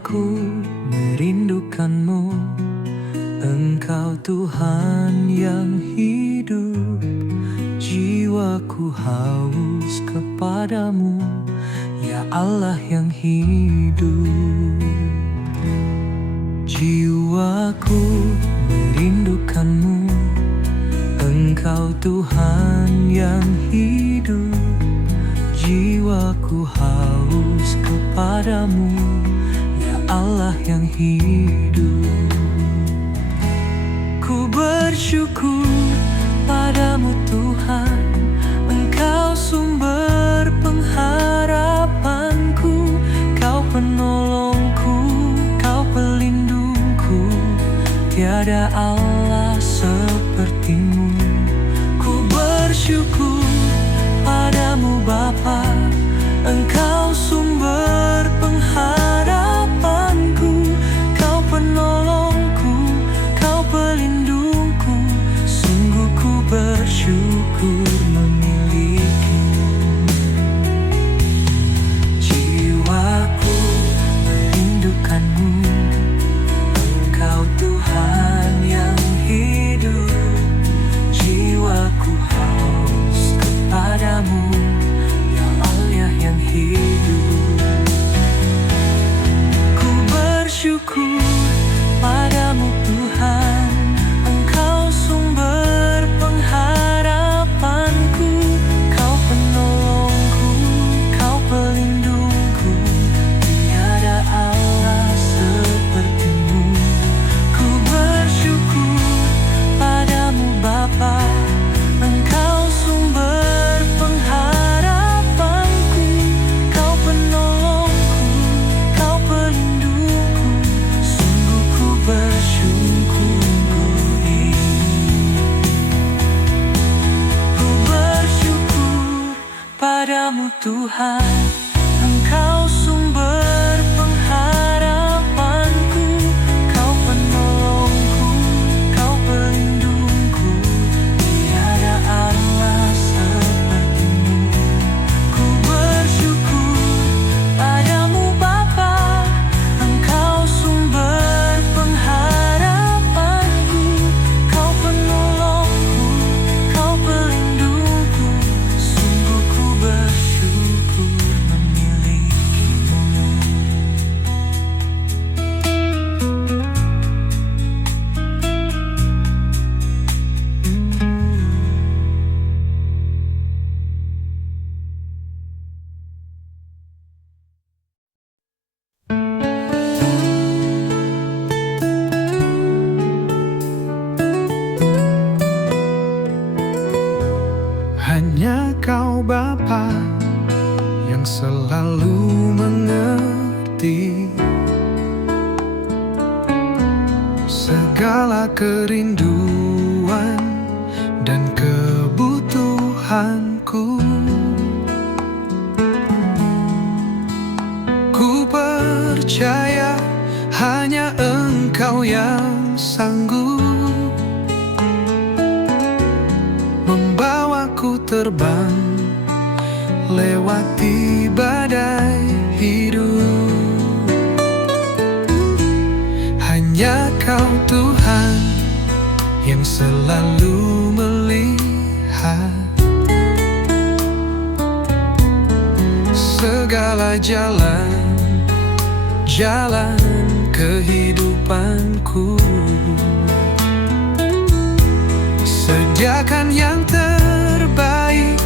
Jiwaku merindukanmu, Engkau Tuhan yang hidup. Jiwaku haus kepadamu, ya Allah yang hidup. Jiwaku merindukanmu, Engkau Tuhan yang hidup. Jiwaku haus kepadamu, ya Allah yang hidup. Ku bersyukur padamu Tuhan, Engkau sumber pengharapanku. Kau penolongku, Kau pelindungku, tiada Allah sepertimu. Ku bersyukur padamu Bapa, Engkau sumber pengharapanku. Kau penolongku, Kau pelindungku, sungguh ku bersyukur memilikimu. Jiwaku merindukanmu, Engkau Tuhan yang hidup. Jiwaku haus kepadamu, ya Allah yang hidup. Ku bersyukur padamu Tuhan, Engkau sumber pengharapanku. Kau penolongku, Kau pelindungku, tiada Allah sepertimu. Ku bersyukur padamu Bapa, Engkau sumber pengharapanku. Kau penolongku, Kau pelindungku, sungguh ku bersyukur. Ku bersyukur padamu Tuhan, Engkau sumber pengharapanku. Kau penolongku, Kau pelindungku, tiada Allah sepertimu. Ku bersyukur padamu Bapa, Engkau sumber pengharapanku. Kau penolongku, Kau pelindungku, sungguh ku bersyukur memilikimu. Hanya Kau Bapa yang selalu mengerti segala kerinduan dan kebutuhanku. Ku percaya hanya Engkau yang sanggup membawaku terbang lewati badai hidup. Hanya Kau Tuhan yang selalu melihat segala jalan kehidupanku. Sediakan yang terbaik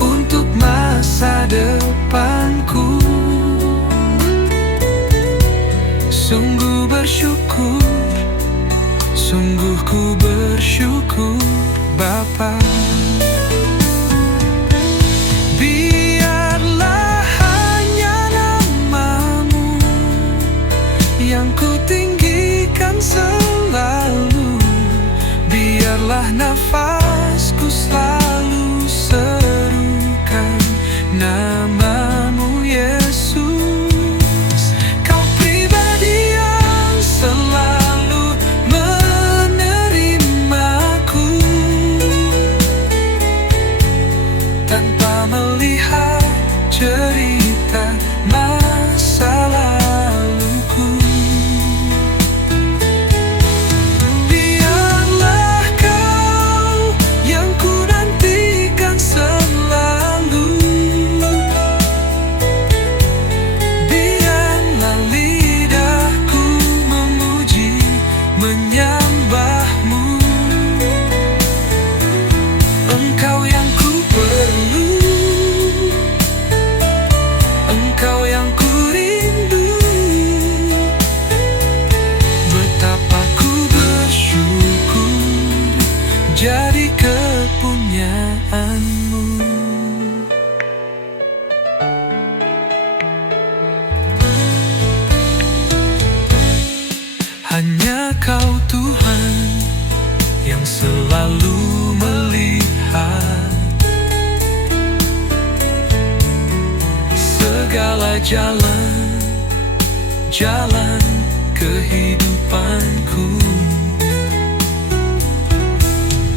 untuk masa depanku. Sungguh bersyukur, sungguh ku bersyukur Bapa. Biarlah hanya nama-Mu yang ku tinggikan selalu. Biarlah nafasku selalu serukan nama-Mu Yesus. Kau pribadi yang selalu menerimaku tanpa melihat cerita masa laluku. segala jalan kehidupanku.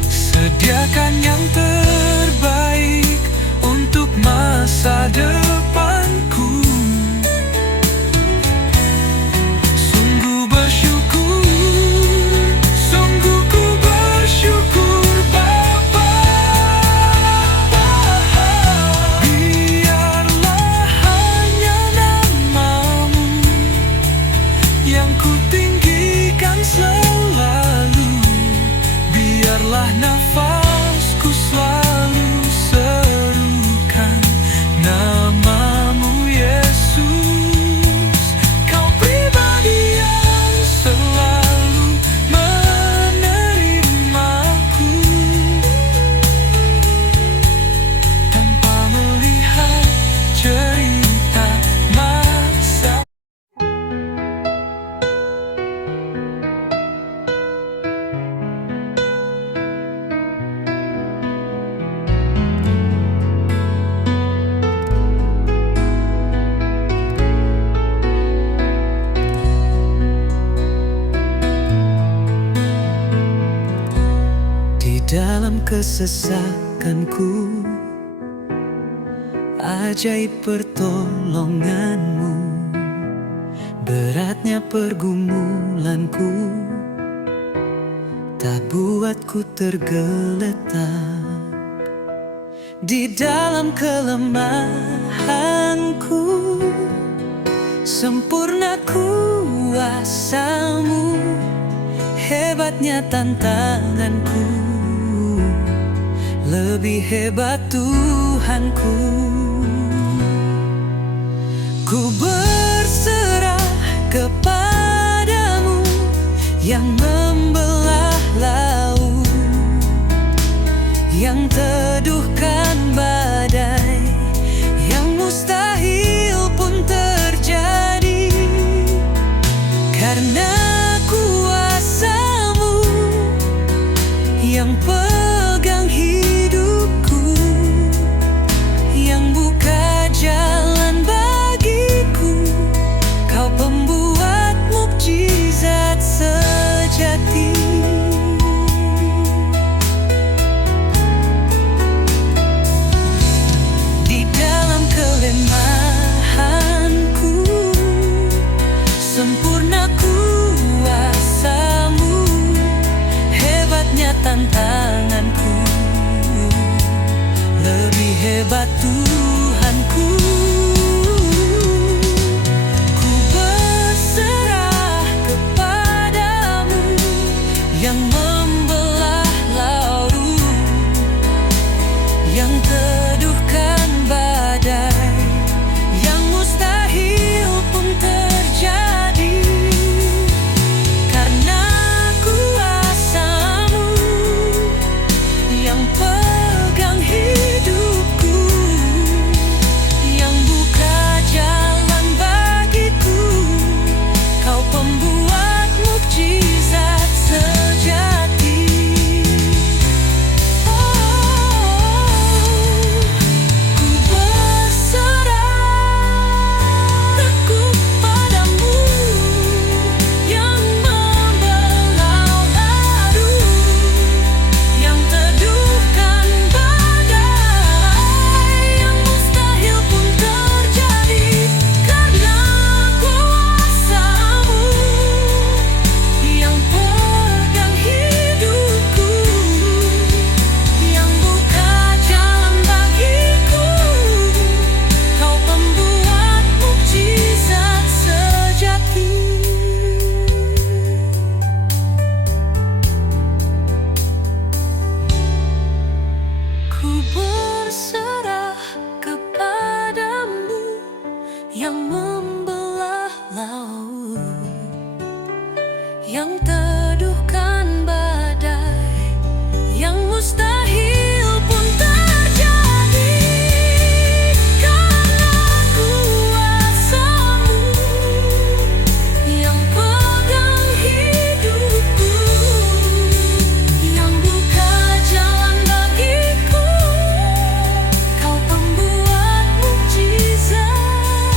Sediakan yang terbaik untuk masa depanku. Sungguh bersyukur, sungguh ku bersyukur Bapa. Biarlah hanya nama-Mu yang ku tinggikan selalu. Biarlah nafasku selalu serukan nama-Mu Yesus. Kau pribadi yang selalu menerimaku tanpa melihat cerita masa. Di dalam kesesakanku, ajaib pertolongan-Mu. Beratnya pergumulanku tak buatku tergeletak. Di dalam kelemahanku, sempurna kuasa-Mu. Hebatnya tantanganku, lebih hebat Tuhanku. Ku berserah kepadamu yang membelah laut, yang teduhkan badai, yang mustahil pun terjadi. Karena kuasa-Mu yang pegang hidupku, yang buka jalan bagiku. Kau pembuat mukjizat sejati. Di dalam kelemahanku, sempurna kuasa-Mu. Hebatnya tantanganku, lebih hebat Tuhanku. Ku berserah kepadamu yang membelah laut, yang teduhkan badai, yang mustahil pun terjadi. Karena kuasa-Mu yang pegang hidupku, yang buka jalan bagiku. Kau pembuat mukjizat sejati. Ku berserah kepadamu yang membelah laut, yang teduhkan badai, yang mustahil pun terjadi. Karena kuasa-Mu yang pegang hidupku, yang buka jalan bagiku. Kau pembuat mukjizat sejati. Ku berserah kepadamu yang membelah laut, yang teduhkan badai, yang mustahil pun terjadi. Karena kuasa-Mu yang pegang hidupku, yang buka jalan bagiku. Kau pembuat mukjizat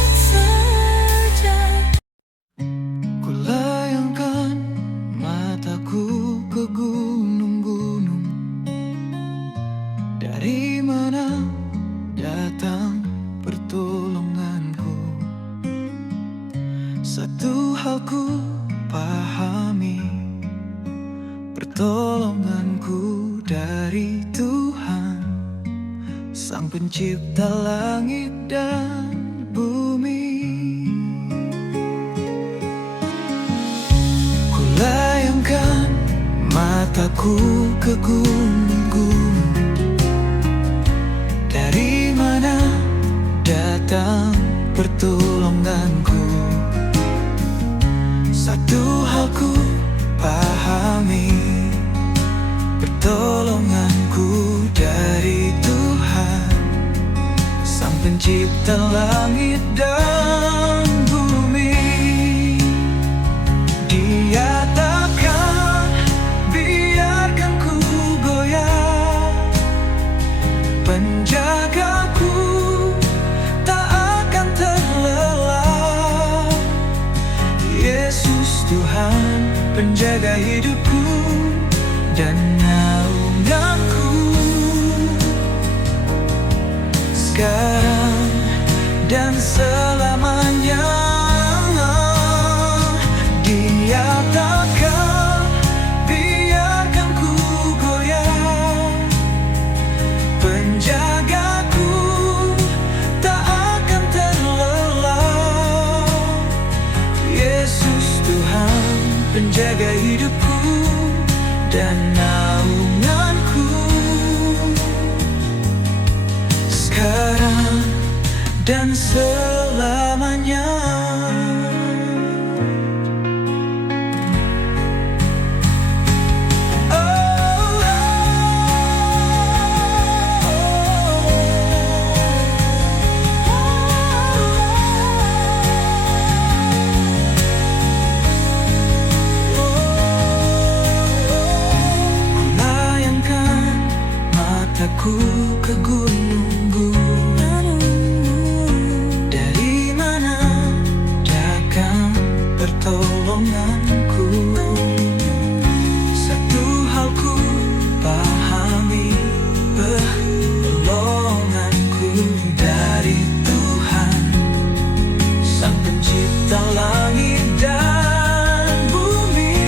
Satu hal ku pahami, pertolonganku dari Tuhan, Sang Pencipta langit dan bumi. Kulayangkan mataku ke gunung-gunung, dari mana datang pertolonganku? Satu hal ku pahami, pertolonganku dari Tuhan, Sang Pencipta langit dan bumi. Dia takkan biarkan ku goyah, penjagaku tak akan terlelap. Yesus Tuhan, penjaga hidupku dan naunganku, sekarang dan selamanya. Dia takkan biarkan ku goyah, penjagaku tak akan terlelap. Yesus Tuhan, penjaga hidupku dan naunganku, sekarang dan selamanya. Aku ke gunung-gunung, dari mana datang pertolonganku? Satu hal ku pahami, pertolonganku dari Tuhan, Sang Pencipta langit dan bumi.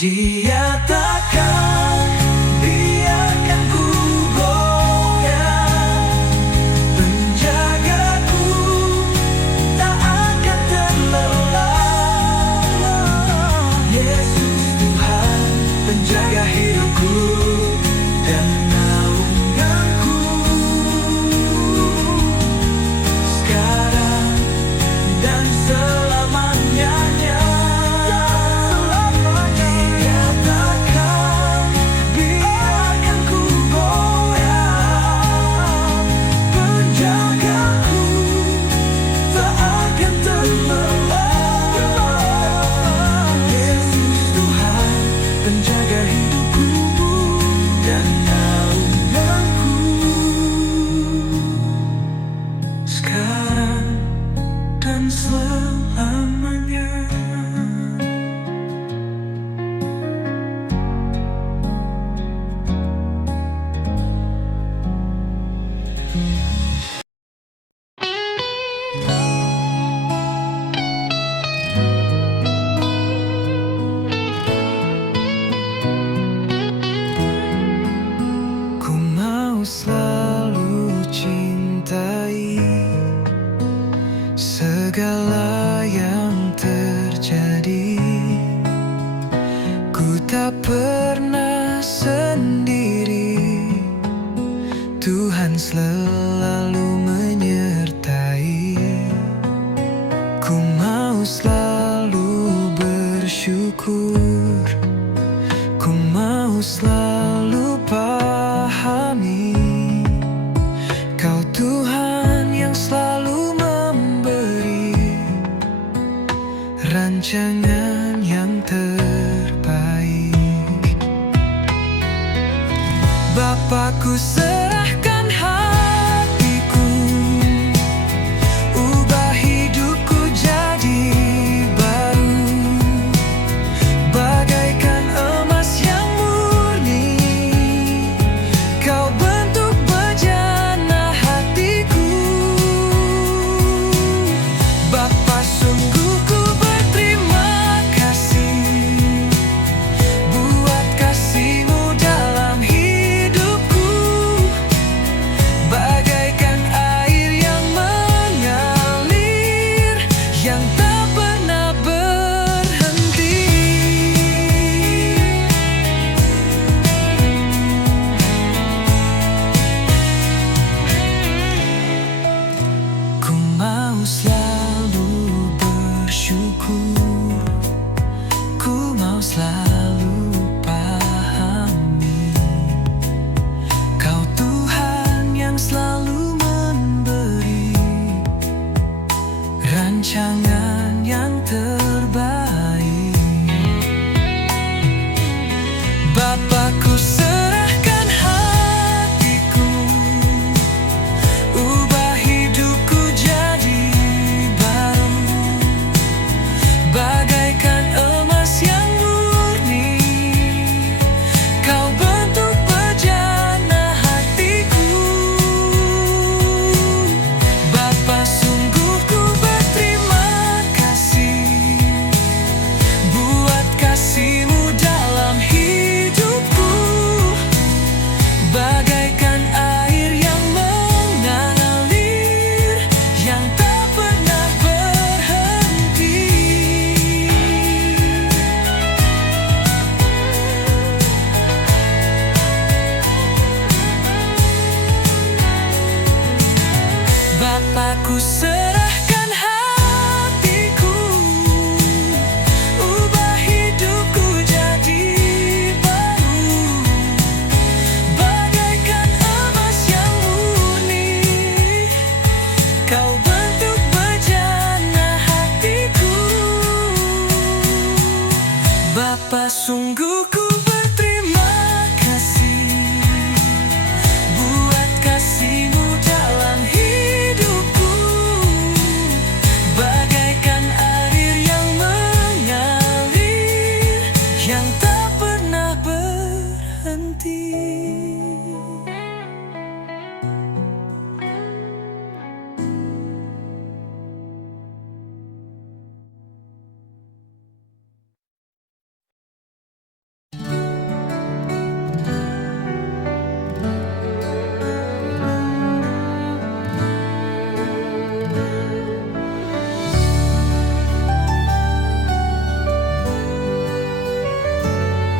Dia takkan biarkan ku goyah, penjagaku tak akan terlelap. Yesus Tuhan, penjaga hidupku dan naunganku, sekarang dan selamanya. Penjaga hidupku dan naunganku, sekarang dan selamanya. Selalu cintai segala yang terjadi. Ku tak pernah sendiri, Tuhan selalu menyertai. Ku mau selalu bersyukur, ku mau selalu pahami, Kau Tuhan yang selalu memberi rancangan yang terbaik. Bapa, ku serahkan hatiku, ubah hidupku jadi baru, bagaikan emas yang murni. Kau bentuk bejana hatiku. ku serahkan hatiku, ubah hidupku jadi baru, bagaikan emas yang murni. Kau bentuk bejana hatiku, Bapa, sungguh ku berterima kasih buat kasih-Mu dalam hidupku, bagaikan air yang mengalir, yang tak pernah berhenti.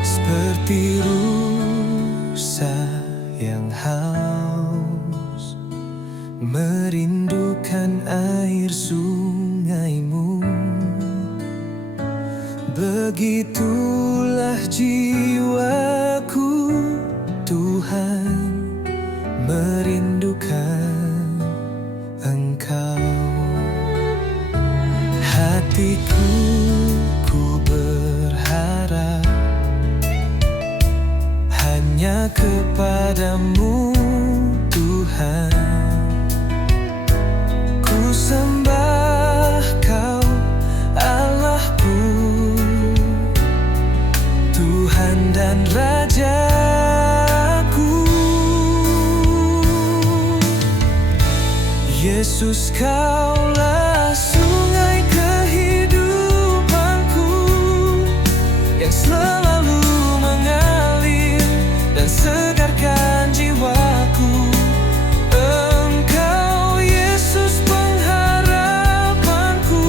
Seperti rusa yang haus, merindukan air sungai-Mu, begitulah jiwaku, Tuhan, merindukan Engkau. Hatiku ku berharap hanya kepada-Mu, Tuhan. Ku sembah Kau, Allahku, Tuhan dan Rajaku. Yesus, Kaulah sungai kehidupanku, yang selalu mengalir dan segarkan jiwaku. Engkau, Yesus, pengharapanku.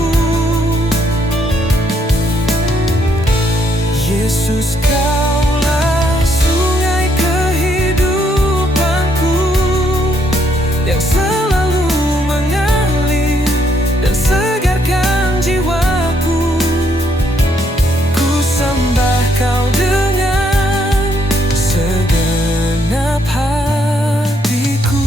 Yesus, Kaulah sungai kehidupanku, yang selalu mengalir dan segarkan jiwaku. Ku sembah Kau dengan segenap hatiku.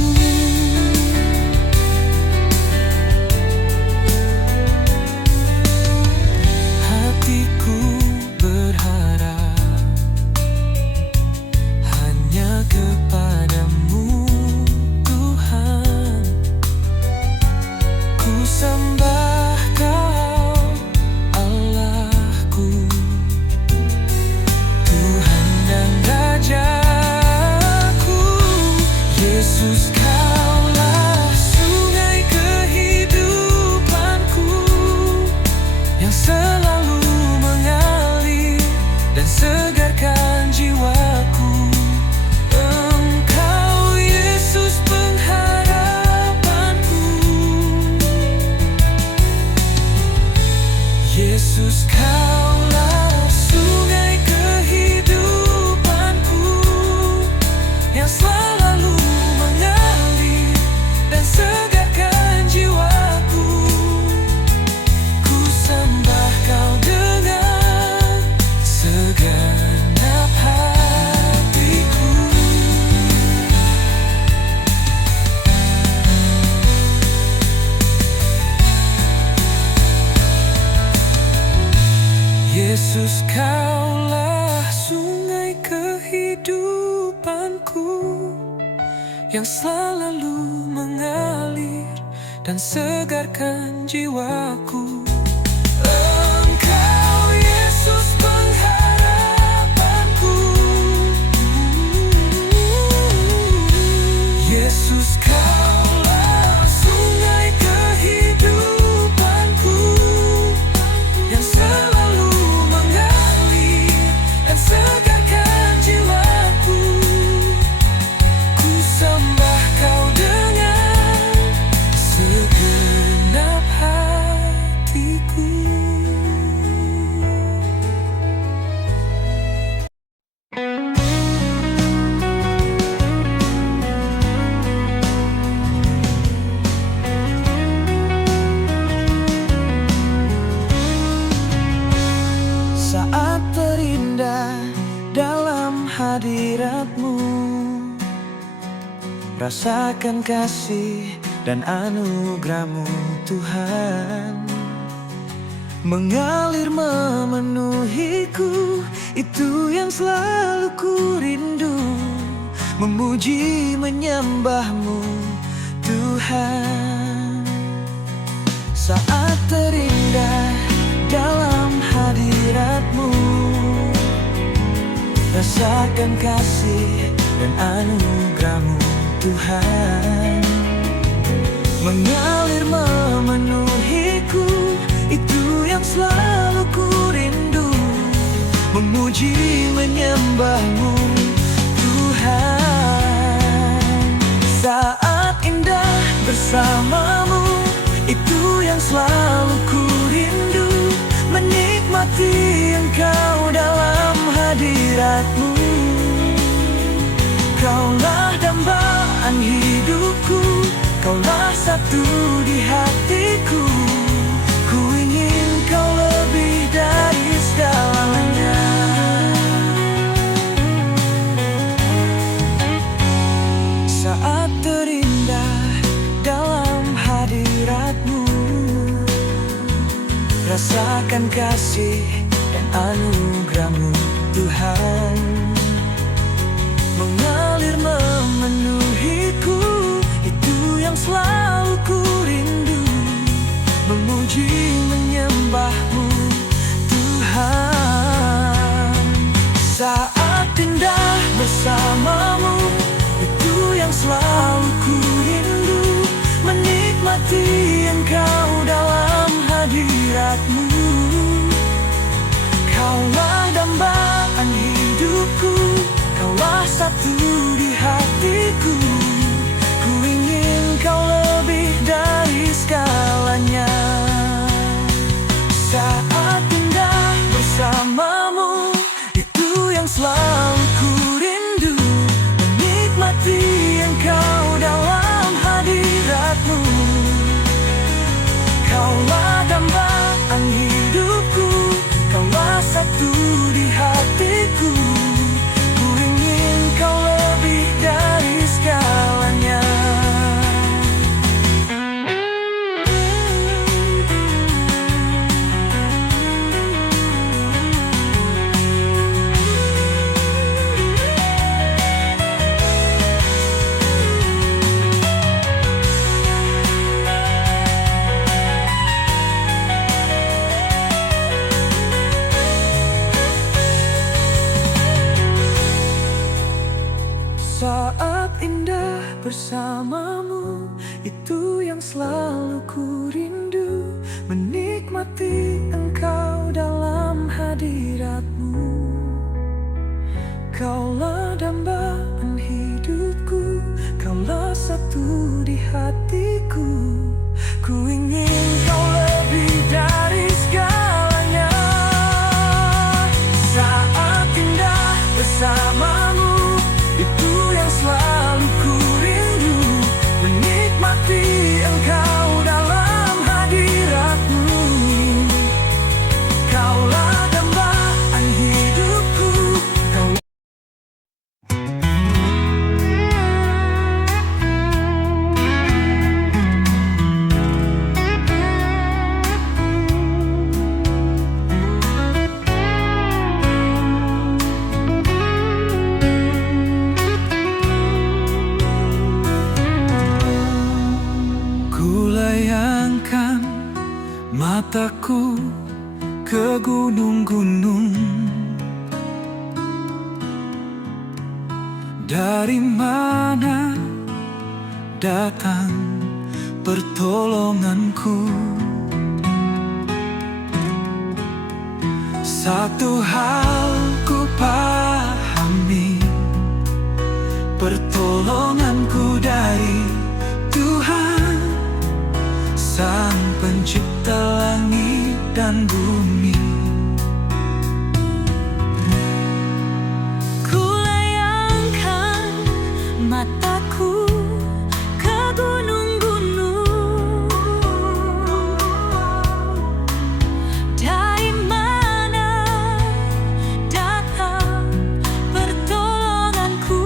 Hatiku berharap hanya kepada-Mu, Tuhan. Ku sembah Kau, Allahku, Tuhan dan Rajaku. Yesus, Kaulah sungai kehidupanku, yang selalu mengalir dan segarkan jiwaku. Engkau, Yesus, pengharapanku. Yesus, Kaulah sungai kehidupanku, yang selalu mengalir dan segarkan jiwaku. Ku sembah Kau dengan segenap hatiku. Yesus, Kaulah sungai kehidupanku, yang selalu mengalir dan segarkan jiwaku. Engkau, Yesus, pengharapanku. Yesus, Kaulah sungai kehidupanku, yang selalu mengalir dan segarkan jiwaku. Ku sembah Kau dengan segenap hati. rasakan kasih dan anugerah-Mu Tuhan. Mengalir memenuhiku, itu yang selalu ku rindu. Memuji menyembah-Mu Tuhan. Saat terindah dalam hadirat-Mu, rasakan kasih dan anugerah-Mu Tuhan. Mengalir memenuhiku, itu yang selalu ku rindu. Memuji menyembah-Mu Tuhan. Saat indah bersama-Mu, itu yang selalu ku rindu. Menikmati Engkau dalam hadirat-Mu. Kaulah dambaan hidupku, Kaulah satu di hatiku. Ku ingin Kau lebih dari segalanya. Saat terindah dalam hadirat-Mu, rasakan kasih dan anugerah-Mu Tuhan. Mengalir memenuhiku, itu yang selalu ku rindu. Memuji menyembah-Mu Tuhan. Saat indah bersama-Mu, itu yang selalu ku rindu. Menikmati Engkau dalam hadirat-Mu. Kaulah dambaan hidupku, Kaulah satu di hatiku. Ku ingin Kau lebih dari segalanya. Saat indah bersama-Mu, itu yang selalu ku rindu. Menikmati Engkau dalam hadirat-Mu. Kaulah dambaan hidupku, Kaulah satu di hatiku. Ku ingin Kau lebih dari segalanya. Saat indah bersama-Mu, itu yang selalu ku rindu. Menikmati Engkau dalam hadirat-Mu. Kaulah dambaan hidupku, Kaulah satu di hatiku. Ku ingin Kau lebih dari segalanya. Saat indah bersama-Mu, itu yang selalu ku rindu. Menikmati Engkau dalam hadirat-Mu. Kaulah dambaan hidupku, Kau. Kulayangkan mataku ke gunung-gunung. Dari mana datang pertolonganku? Satu hal ku pahami, pertolonganku dari Tuhan, Sang Pencipta langit dan bumi. Kulayangkan mataku ke gunung-gunung. Dari mana datang pertolonganku?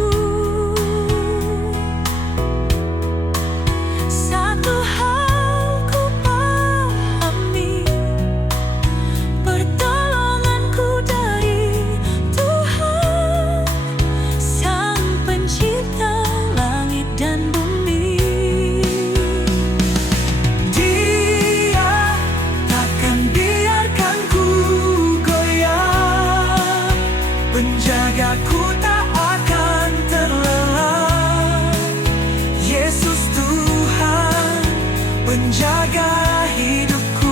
penjaga hidupku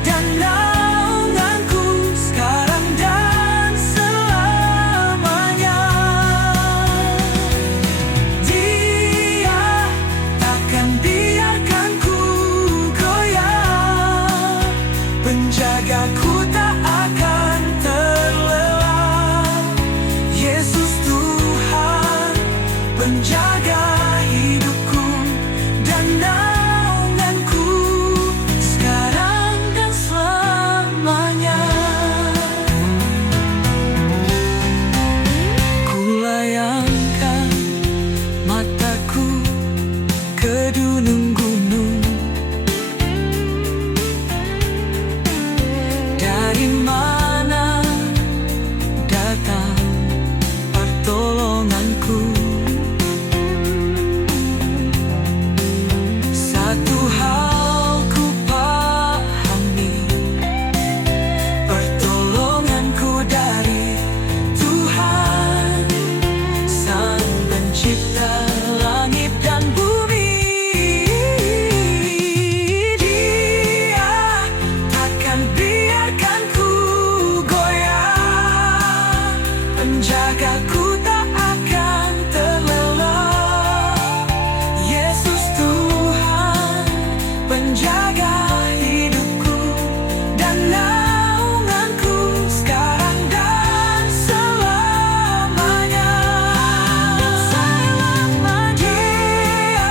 dan naunganku sekarang dan selamanya. Dia takkan biarkan ku goyah, penjagaku tak akan terlelap. Yesus Tuhan, penjaga hidupku dan naunganku sekarang dan selamanya. Kulayangkan mataku ke gunung-gunung, dari mana datang pertolonganku? Satu hal ku pahami, pertolonganku dari Tuhan, Sang Pencipta langit dan bumi. Dia takkan biarkan ku goyah, penjagaku tak akan terlelap. Yesus Tuhan, penjaga hidupku dan naunganku sekarang dan selamanya. Dia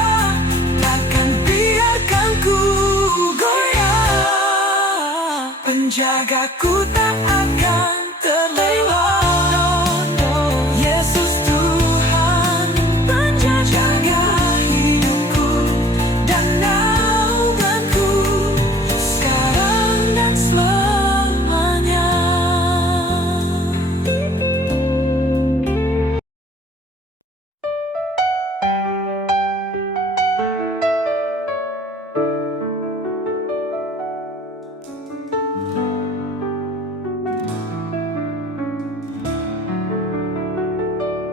takkan biarkan ku goyah, penjagaku tak akan terlelap. Yesus Tuhan, penjaga hidupku dan naunganku sekarang dan selamanya.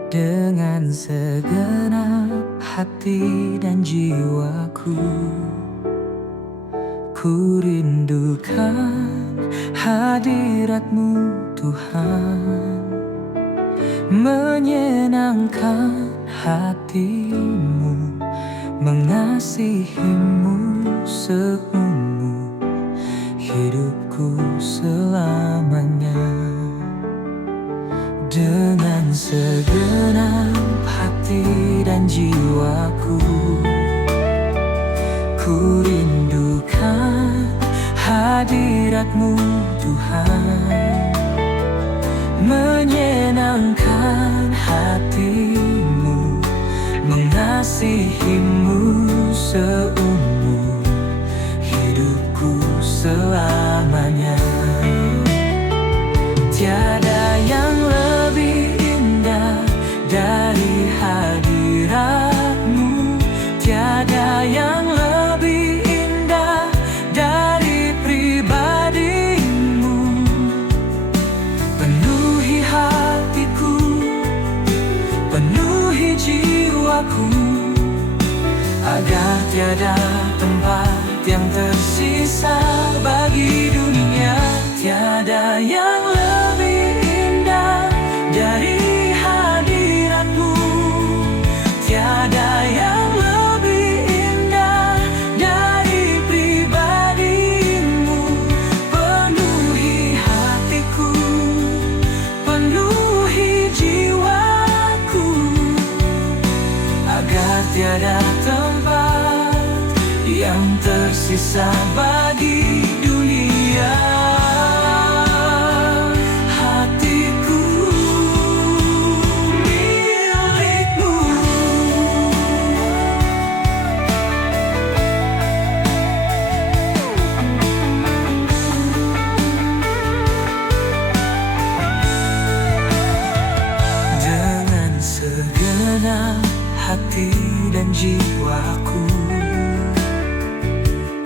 Dengan segenap hati dan jiwaku, ku rindukan hadirat-Mu Tuhan, menyenangkan hati-Mu, mengasihi-Mu seumur hidupku selamanya. Dengan segenap hati dan jiwaku, ku rindukan hadirat-Mu Tuhan, menyenangkan hati-Mu, mengasihi-Mu seumur hidupku selamanya. Tiada yang lebih indah dari hadirat-Mu, tiada yang lebih indah dari pribadi-Mu. Penuhi hatiku, penuhi jiwaku, agar tiada tempat yang tersisa bagi dunia. Tiada yang lebih indah dari hadirat-Mu, tiada yang lebih indah dari pribadi-Mu. Penuhi hatiku, penuhi jiwaku, agar tiada tempat yang tersisa bagi dunia. Hati dan jiwaku,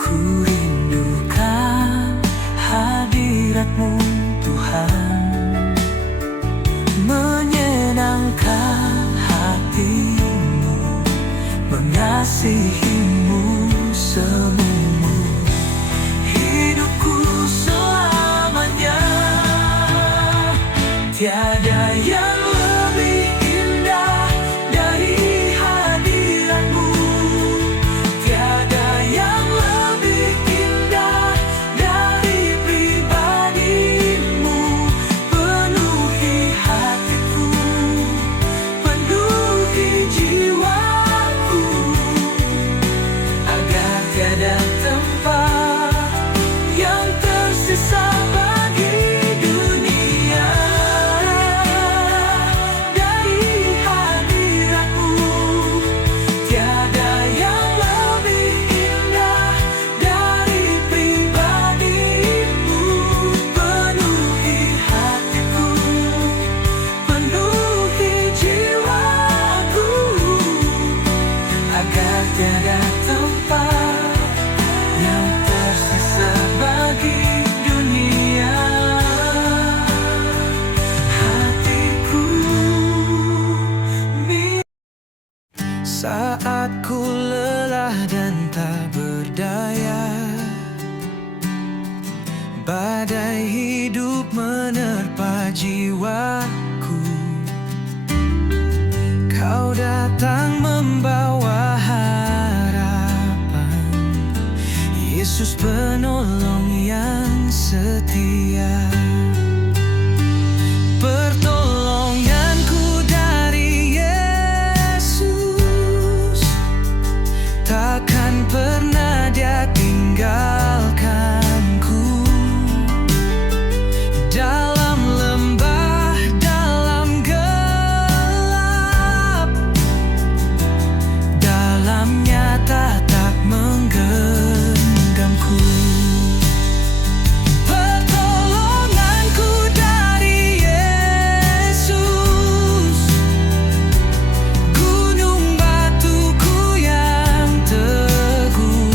ku rindukan hadirat-Mu Tuhan, menyenangkan hati-Mu, mengasihi-Mu semumu, hidupku selamanya. Tiada yang lebih indah dari hadiratmu, tiada yang lebih indah dari pribadimu. Penuhi hatiku, penuhi jiwaku, agar tiada tempat yang tersisa bagi dunia. Dari hadiratmu, tiada yang lebih indah dari pribadimu. Penuhi hatiku, penuhi jiwaku, agar tiada tempat yang tersisa bagi dunia. Hatiku saat ku lelah dan tak berdaya, badai hidup menerpa jiwaku. Kau datang membawa harapan, Yesus penolong yang setia. Pertolonganku dari Yesus, takkan pernah Dia tinggalkanku. Dalam lembah, dalam gelap, dalamnya tatap menggenggamku. Pertolonganku dari Yesus, gunung batuku yang teguh.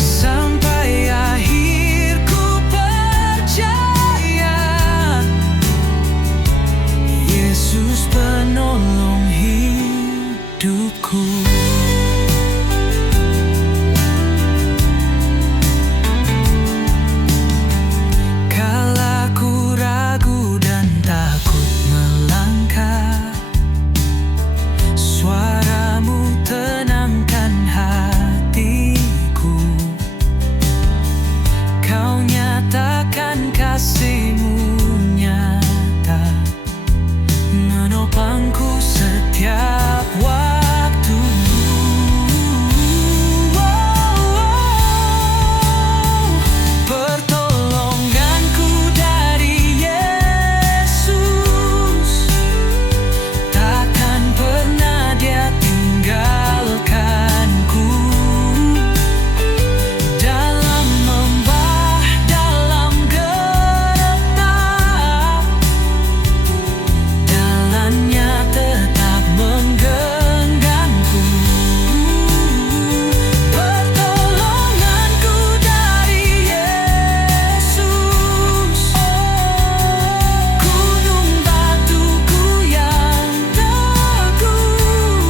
Sampai akhir ku percaya, Yesus penolong hidupku. Kala ku ragu dan takut melangkah, suaramu tenangkan hatiku. Kau nyatakan kasih-Mu nyata, menopangku setiap waktu. Pertolonganku dari Yesus, takkan pernah Dia tinggalkanku. Dalam lembah, dalam getah, jalannya tetap menggenggamku. Pertolonganku dari Yesus, gunung batuku yang teguh.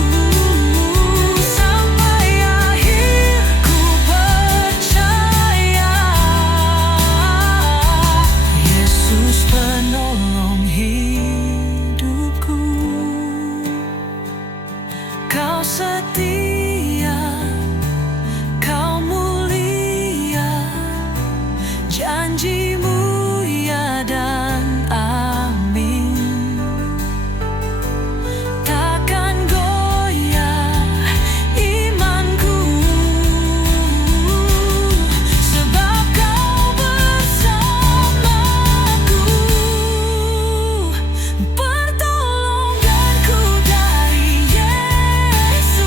Sampai akhir ku percaya, Yesus penolong hidupku. Kau setia, Kau mulia, janji-Mu ya dan amin. Takkan goyah imanku, sebab Kau bersamaku. Pertolonganku dari Yesus,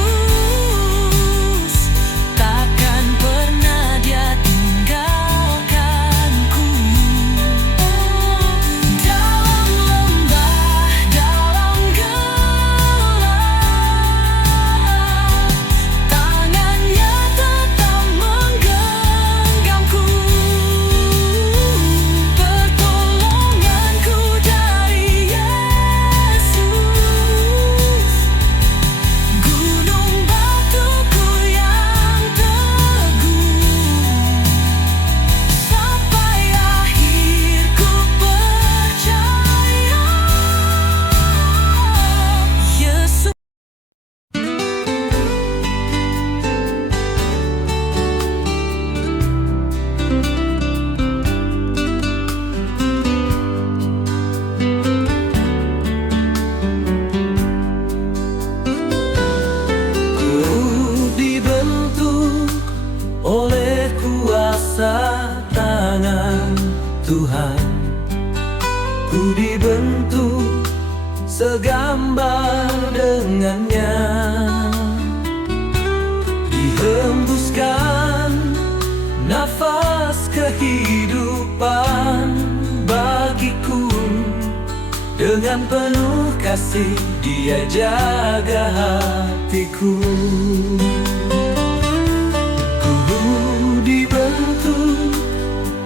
Tuhan. Ku dibentuk segambar dengannya, dihembuskan nafas kehidupan bagiku. Dengan penuh kasih Dia jaga hatiku. Ku dibentuk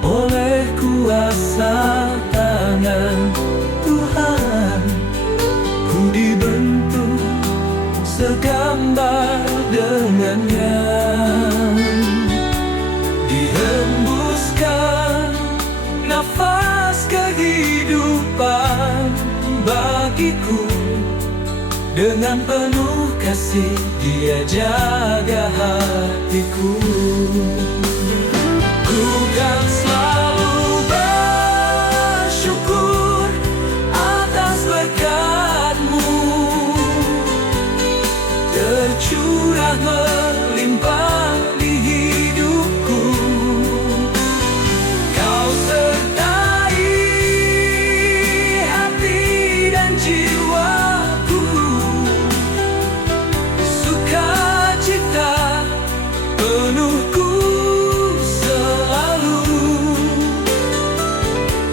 oleh kuasa tangan Tuhan. Ku dibentuk segambar dengannya, dihembuskan nafas kehidupan bagiku. Dengan penuh kasih Dia jaga hatiku. Ku kan selalu bersyukur atas berkat-Mu, tercurah melimpah di hidupku. Kau sertai hati dan jiwaku, sukacita penuhku selalu.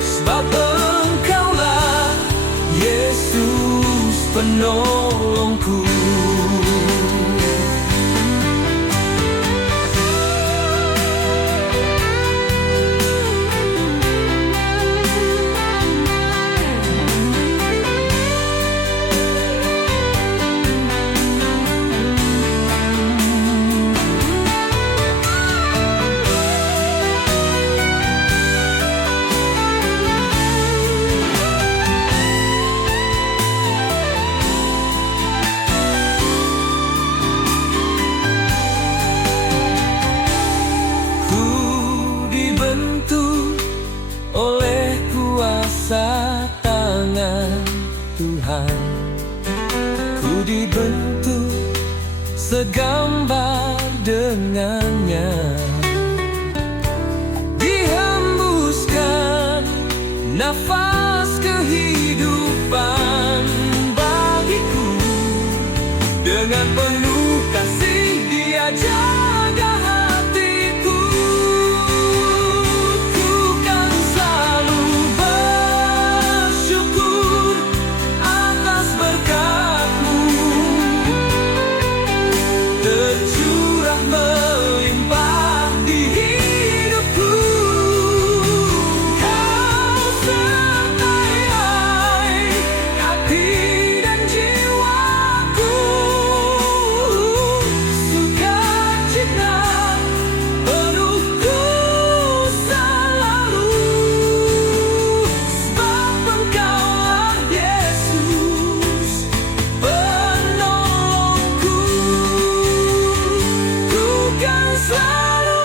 Sebab Engkaulah Yesus penolongku. Oleh kuasa tangan Tuhan, ku dibentuk segambar dengannya, dihembuskan nafas kehidupan bagiku. Dengan penuh kasih Dia jaga hatiku. Tercurah melimpah di hidupku. Kau sertai hati dan jiwaku, sukacita penuhku selalu. Sebab Engkaulah Yesus penolongku. Kan selalu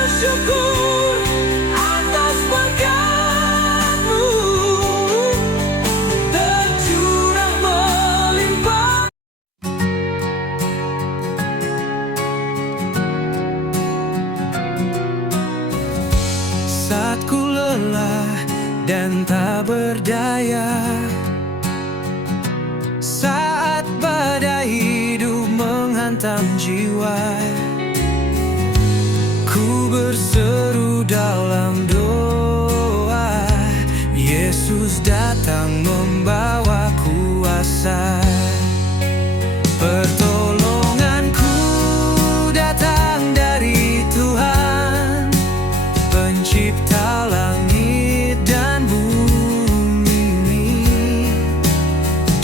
bersyukur atas berkat-Mu, tercurah melimpah. Saat ku lelah dan tak berdaya, saat badai hidup menghantam jiwa, ku berseru dalam doa. Yesus datang membawa kuasa. Pertolonganku datang dari Tuhan, Pencipta langit dan bumi.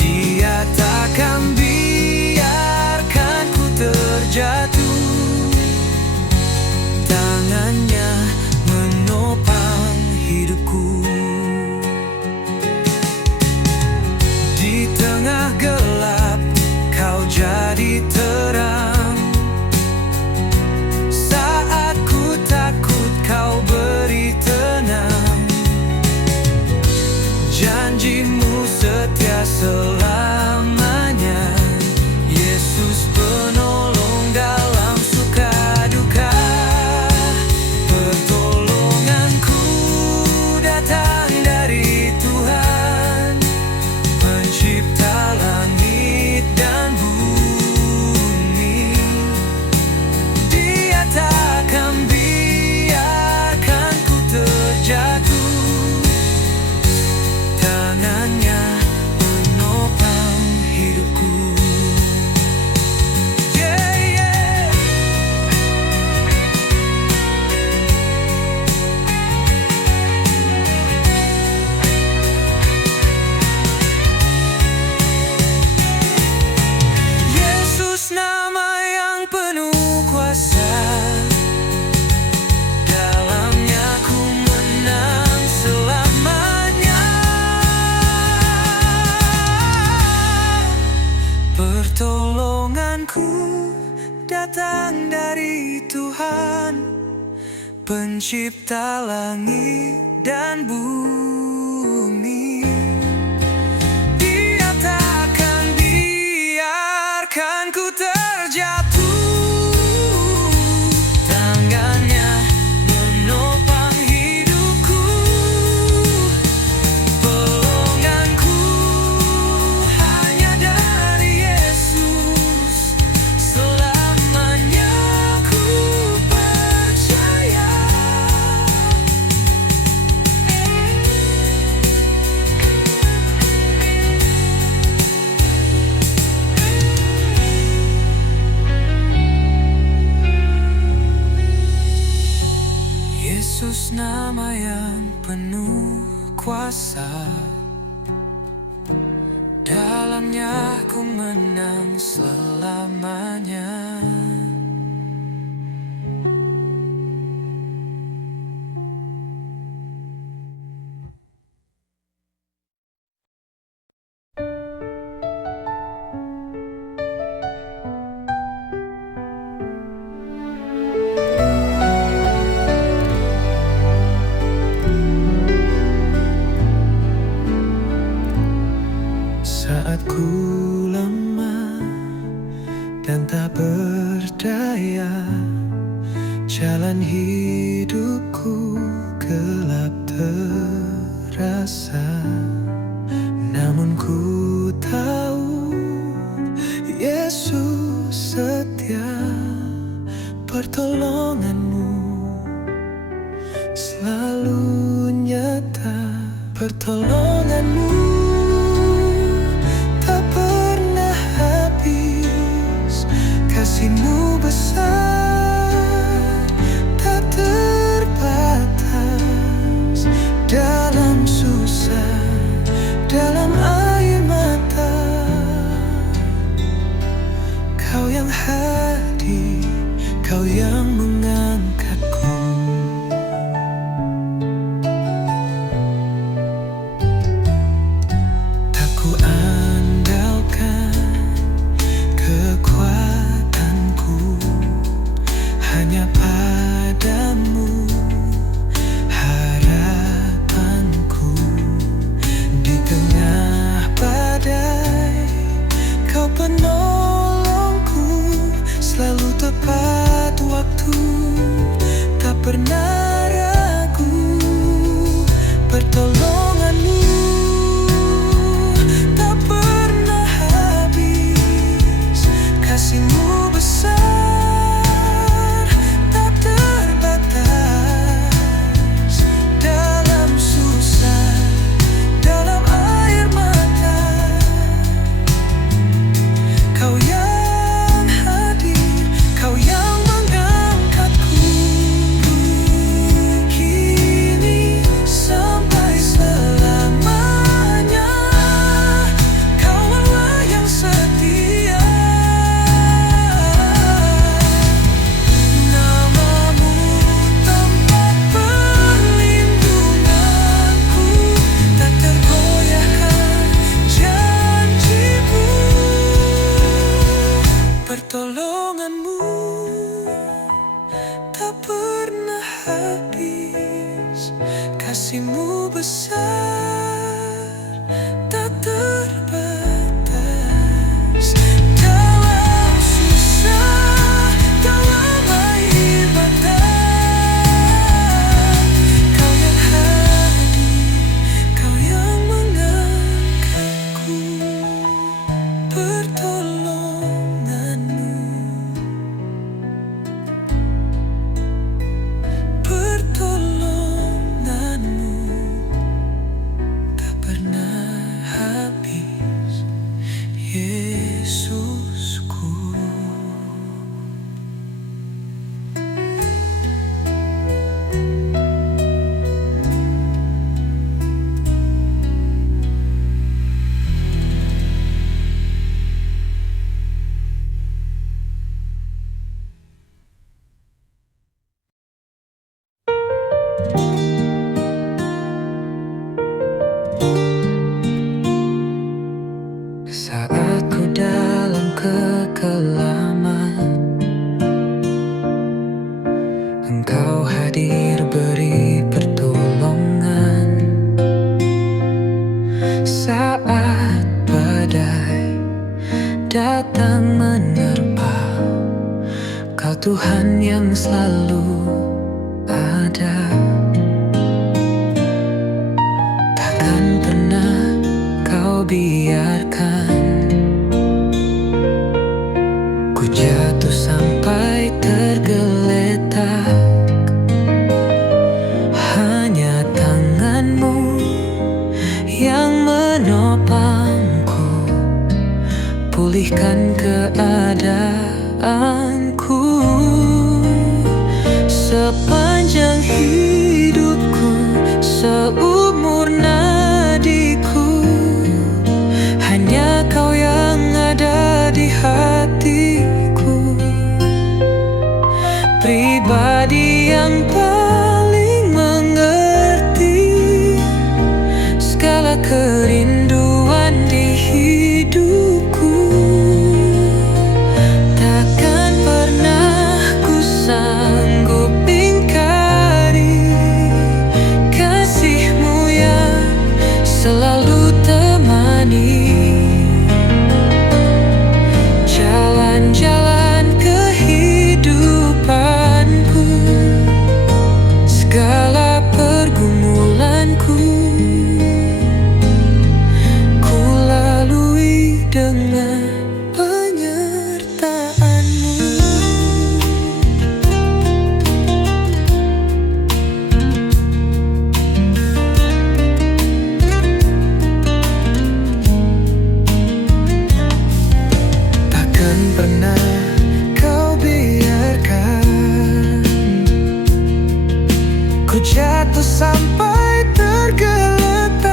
Dia takkan biarkan ku terjatuh, tangannya menopang hidupku. Di tengah Pertolonganku datang dari Tuhan, Pencipta langit dan bumi. Dia takkan biarkan ku terjatuh. Tangannya menopang hidupku. Pelonganku hanya dari Yesus. Selamanya ku percaya. Yesus nama yang penuh kuasa, dalamnya ku menang selamanya. Saat ku lemah dan tak berdaya, jalan hidupku gelap terasa. Namun ku tahu Yesus setia, pertolonganmu selalu nyata. Pertolonganmu tak pernah habis, kasih-Mu besar, tak terbatas. Dalam susah, dalam air mata, Kau yang hadir, Kau yang mengangkatku. Tak ku andalkan kekuatanku, hanya padamu harapanku. Di tengah badai, Kau penolongku, selalu tepat waktu, tak pernah ragu. Pertolonganmu tak pernah habis, kasih-Mu besar, tak terbatas. Dalam susah, dalam air mata, Kau yang hadir, Kau yang mengangkatku. kekelaman. Engkau hadir beri pertolongan saat badai datang menerpa. Kau Tuhan yang selalu ada. Takkan pernah kau biarkan ku jatuh sampai tergeletak. Hanya tanganmu yang menopangku, pulihkan keadaanku. Sepanjang hidupku, seumur nadiku, hanya kau yang ada di hatiku. Pribadi yang paling mengerti segala kerinduan di hidupku. Takkan pernah ku sanggup ingkari kasih-Mu yang selalu temani jalan-jalan kehidupanku, segala pergumulanku ku lalui dengan penyertaan-Mu. Takkan pernah kau biarkan ku jatuh sampai tergeletak.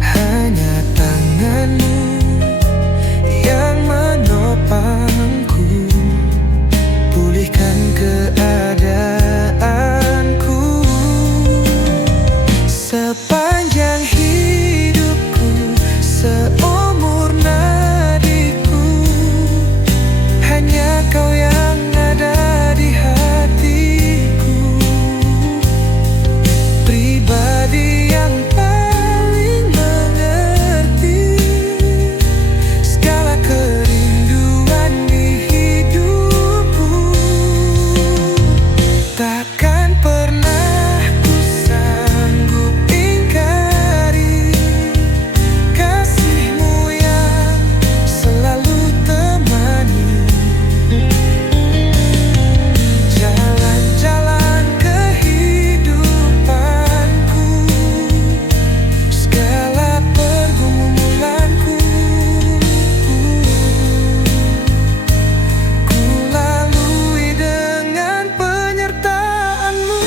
Hanya tangan-Mu yang menopangku, pulihkan keadaanku. Sepanjang hidupku, seumur nadiku, hanya kau yang ada di hatiku. Pribadi yang paling mengerti segala kerinduan di hidupku. Takkan pernah ku sanggup ingkari kasih-Mu yang selalu temani jalan-jalan kehidupanku, segala pergumulanku ku lalui dengan penyertaan-Mu.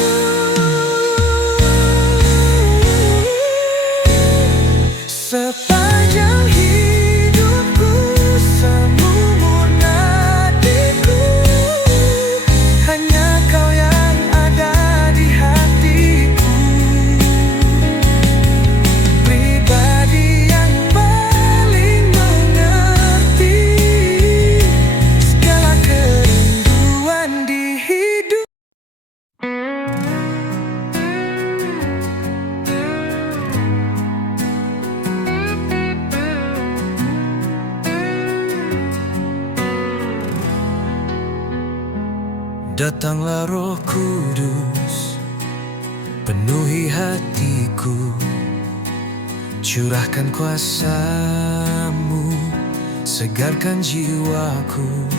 Sepanjang hidupku, seumur nadiku, hanya kau yang ada di hatiku. Pribadi yang paling mengerti segala kerinduan di hidup. Datanglah Roh Kudus, penuhi hatiku, curahkan kuasa-Mu, segarkan jiwaku.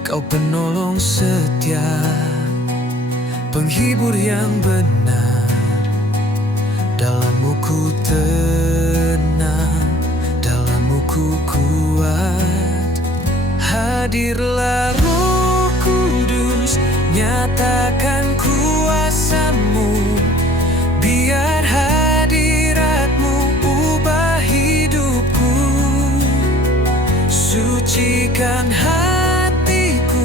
Kau penolong setia, penghibur yang benar. Dalam-Mu ku tenang, dalam-Mu ku kuat. Hadirlah Roh Kudus, nyatakan kuasa-Mu, biar hadirat-Mu ubah hidupku. Sucikan hatiku,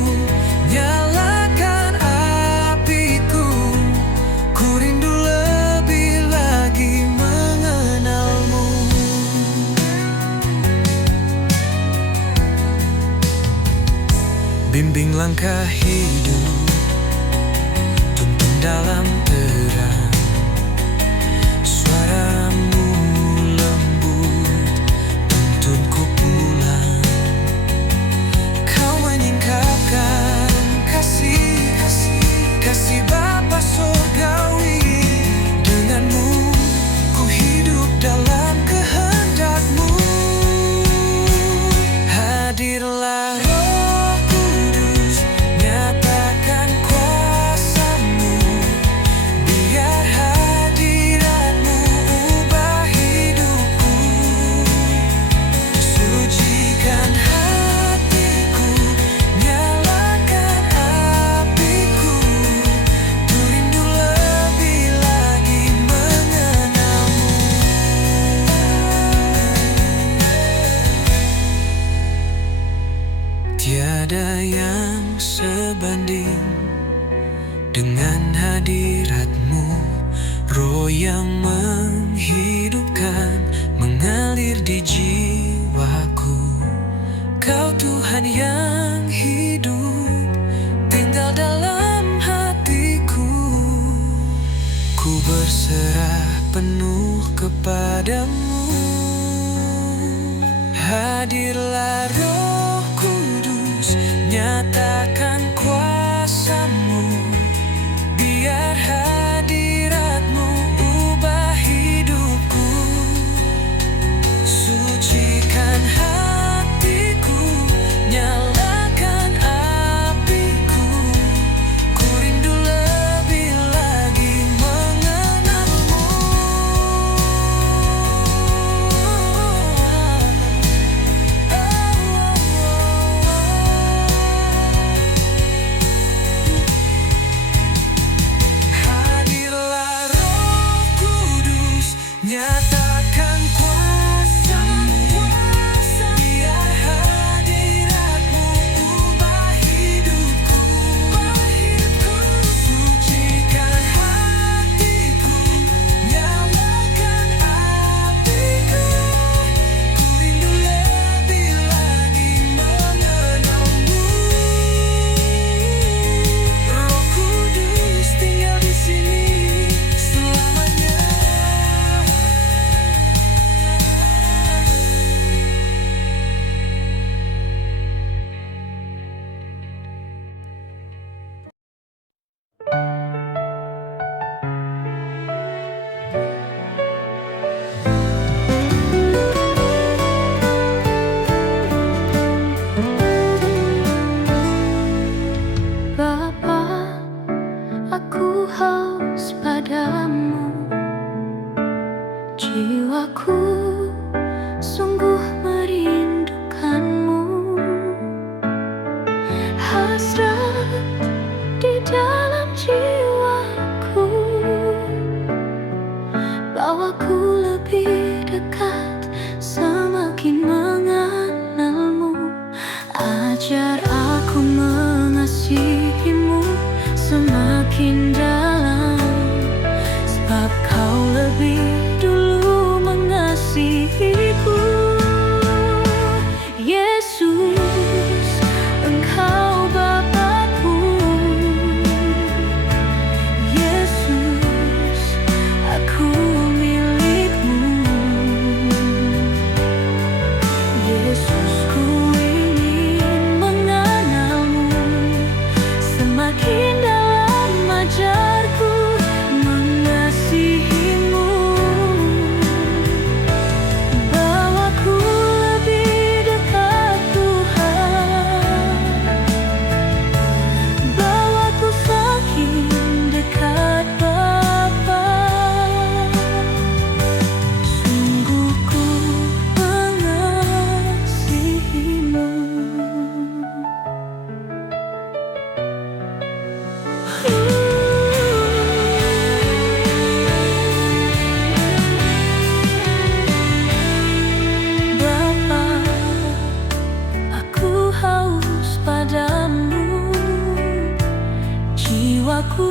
nyalakan apiku, ku rindu lebih lagi mengenal-Mu. Bimbing langkah hidup, tuntun dalam terang. Suaramu lembut, tuntunku pulang. Kau menyingkapkan kasih Bapa surgawi. Denganmu ku hidup dalam kehendak-Mu. Hadirlah Roh Kudus, nyatakan kuasa-Mu. Biar hadirat-Mu ubah hidupku. Sucikan hatiku, nyalakan apiku. Ku rindu lebih lagi mengenal-Mu. Tiada yang sebanding dengan hadirat-Mu. Roh yang menghidupkan mengalir di jiwaku. Kau Tuhan yang hidup, tinggal dalam hatiku. Ku berserah penuh kepadamu. Hadirlah Roh Kudus, nyatakan kuasa-Mu. Biar hadirat-Mu ubah hidupku. Sucikan hatiku, nyalakan apiku. Ku rindu lebih lagi mengenal-Mu. Hadirlah Roh Kudus, nyatakan kuasa-Mu. Biar hadirat-Mu ubah hidupku. Sucikan hatiku, nyalakan apiku. Ku rindu lebih lagi mengenal-Mu. Roh Kudus tinggal di sini selamanya. Bapa, aku haus padamu. Jiwaku sungguh merindukan-Mu. Hasrat di dalam jiwaku, bawaku lebih dekat, semakin mengenal-Mu. Ajar aku mengasihi-Mu semakin dalam, sebab Kau lebih dulu mengasihiku. Yesus, Engkau Bapa-Ku. Yesus, aku milik-Mu. Yesus, ku ingin mengenal-Mu semakin dalam. Ajarku mengasihi-Mu. Bawaku lebih dekat Tuhan. Bawaku semakin dekat Bapa. Sungguh ku mengasihi-Mu. Bapa, aku haus padamu. Jiwaku